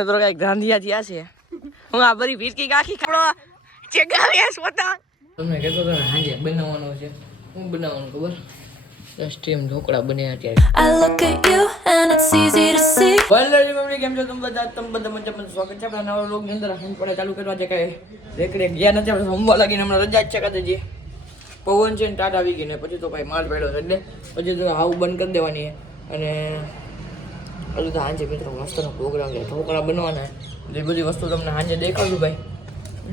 મિત્રો કંઈક ગાંધિયા થયા છે. હું આ બધી ભીટકી કાખી ખાડો ચેગાવ્યા સ્વતા તમને કહેતો હતો હાંજે બનાવવાનો છે. હું બનાવવાનું ખબર? સ્ટીમ ઢોકળા બન્યા અત્યારે. I look at you and it's easy to see. Vallabhji mummy કેમ છો? તમે બધા તમે બધા મજા મજા સ્વાગત છે આપણા નવા લોકની અંદર. હું પડે ચાલુ કરવા છે કઈ રેકડે ગયા નથી આપણે રમવા લાગીને હમણાં રજા જ છે કાતે જે પવન છે ને ટાટ આવી ગઈ ને પછી તો ભાઈ માલ પડ્યો છે એટલે. પછી તો હાવ બંધ કરી દેવાની અને હજુ તો સાંજે મિત્રો મસ્તનો પ્રોગ્રામ છે. ઢોકળા બનવાના. છે એ બધી વસ્તુ તમને સાંજે દેખાડું ભાઈ.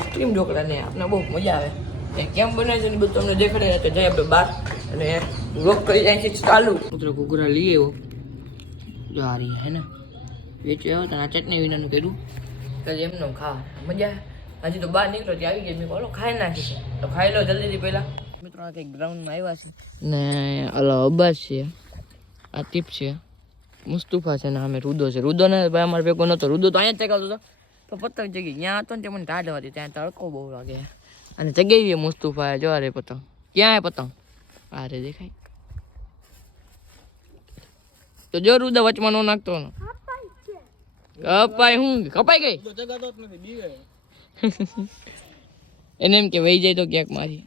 સ્ટીમ ઢોકળા ને આપણે બહુ મજા આવે. એ કેમ બને છે ને બધું તમને દેખાડે તો જાય આપણે બહાર અને લોક કરી જાય છે ચાલુ. મિત્રો ઘૂઘરા લઈએ એવો જો આ રહી હે ને. વેચ્યો આવ્યો તને આ ચટણી વિનાનું કર્યું. તો એમનો ખા મજા. હજી તો બહાર નીકળો ત્યાં આવી ગઈ મેં બોલો ખાઈ નાખી તો ખાઈ લો જલ્દીથી પહેલાં. મિત્રો, આ કંઈક ગ્રાઉન્ડમાં આવ્યા છે. ને ઓલો અબ્બાસ છે. આ ટીપ છે. મુસ્તુફા છે ને અમે રુદો છે. રુદો ને ભાઈ અમારે ભેગો નતો. રુદો તો અહીંયા જ હતો. તો પતંગ જગી ત્યાં હતો ને તે મને ટાઢ હતી ત્યાં તડકો બહુ લાગે. અને જગાવી મુસ્તુફા જો અરે પતંગ. ક્યાં પતંગ? અરે દેખાય. તો જો રુદો વચમાં નો નાખતો ને કપાય હું? કપાઈ ગઈ? એને એમ કે વહી જાય તો ક્યાંક મારી.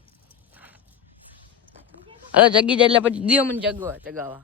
અરે જગી જાય એટલે પછી દિયો મને જગવા જગાવા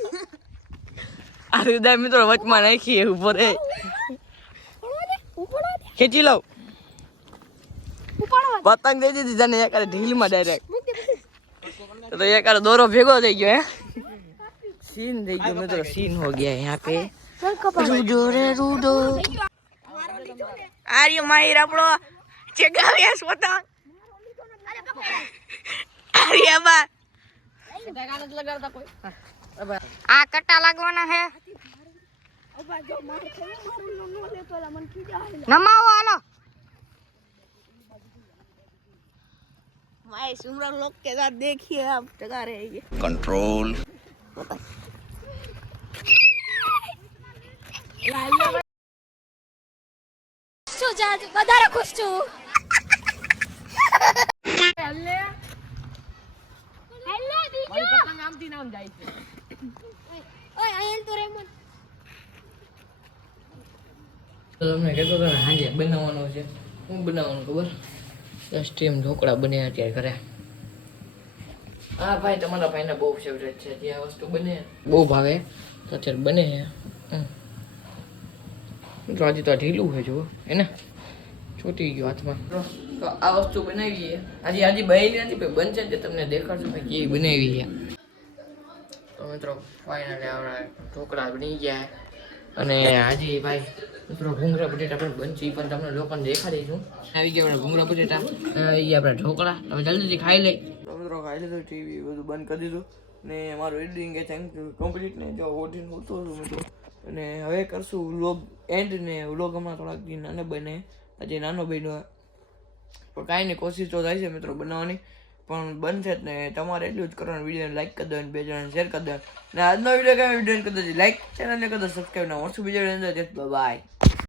આ હૃદય મિત્રો વચમાં નાખીએ ઉપર એ ખેંચી લઉં. પતંગ દઈ દીધી તને એકારે ઢીલમાં ડાયરેક્ટ તો એકારે દોરો ભેગો થઈ ગયો હે? સીન થઈ ગયો મિત્રો સીન હો ગયા યહાં પે. રૂડો રે રૂડો. આર્યો માહિર આપણો ચેગાવ્યા સ્વતા આર્યા બા. લગાડતા કોઈ. આ કટ્ટા લાગવાના હે નમાવો હાલો माए सुमरा लोग के साथ देखिए आप जगह रहेंगे control છું જા વધારે ખુશ છું હેલે હેલે પતંગ નામ જાય છે. ઓય અહીં તો રેમન. તમને કહેતો હતો હાંજે બનાવવાનો છે. હું બનાવવાનું ખબર? સ્ટીમ ઢોકળા બને અત્યારે ઘરે. હા ભાઈ તમારા ભાઈને બહુ ફેવરેટ છે. જે આ વસ્તુ બને બહુ ભાવે. તો અત્યારે બને. છે હમ. તો આજે તો આ ઢીલું છે જુઓ. એને છૂટી ગયું હાથમાં. તો આ વસ્તુ બનાવી છે આજે આજે બની નથી ભાઈ બનશે તે તમને દેખાડશું કે કેવી બનાવી છે. મિત્રો ફાઇનલી આપણા ઢોકળા બની ગયા. અને આજે ભાઈ મિત્રો ભૂંગળા બટેટા પણ બનશે પણ તમને લોકોને દેખાડીશું આવી ગયા આપણે ભૂંગળા બટેટા. એ આપણા ઢોકળા. તમે જલ્દીથી ખાઈ લઈ. મિત્રો ખાઈ લીધું ટીવી બધું બંધ કરી દીધું. ને મારું એડિટિંગ એ થેન્ક યુ કમ્પ્લીટ ને જો ઓડિન હોતો હતો મિત્રો. અને હવે કરશું વ્લોગ એન્ડ ને વ્લોગ હમણાં થોડાક નાનો બને. હજી નાનો બન્યો. પણ કાંઈ નહીં કોશિશ તો થાય છે મિત્રો બનાવવાની. પણ બનશે જ ને. તમારે એટલું જ કરવાનું. વિડીયોને લાઈક કરી દેવાનું, બે જણાને શેર કરી દેવાનું. ને આજનો વીડિયો કઈ વીડિયો કરી દેજો લાઈક ચેનલને કરી દો સબસ્ક્રાઈબ ના મળશું બીજા બાય